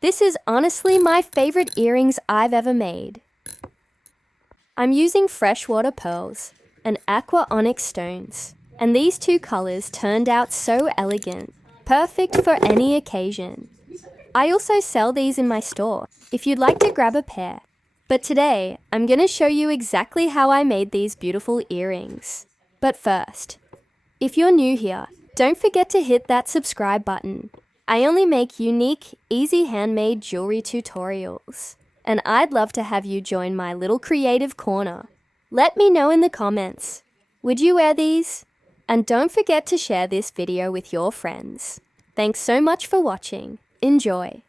This is honestly my favorite earrings I've ever made. I'm using freshwater pearls and aqua onyx stones, and these two colors turned out so elegant, perfect for any occasion. I also sell these in my store if you'd like to grab a pair. But today, I'm going to show you exactly how I made these beautiful earrings. But first, if you're new here, don't forget to hit that subscribe button. I only make unique, easy handmade jewelry tutorials, and I'd love to have you join my little creative corner. Let me know in the comments. Would you wear these? And don't forget to share this video with your friends. Thanks so much for watching. Enjoy!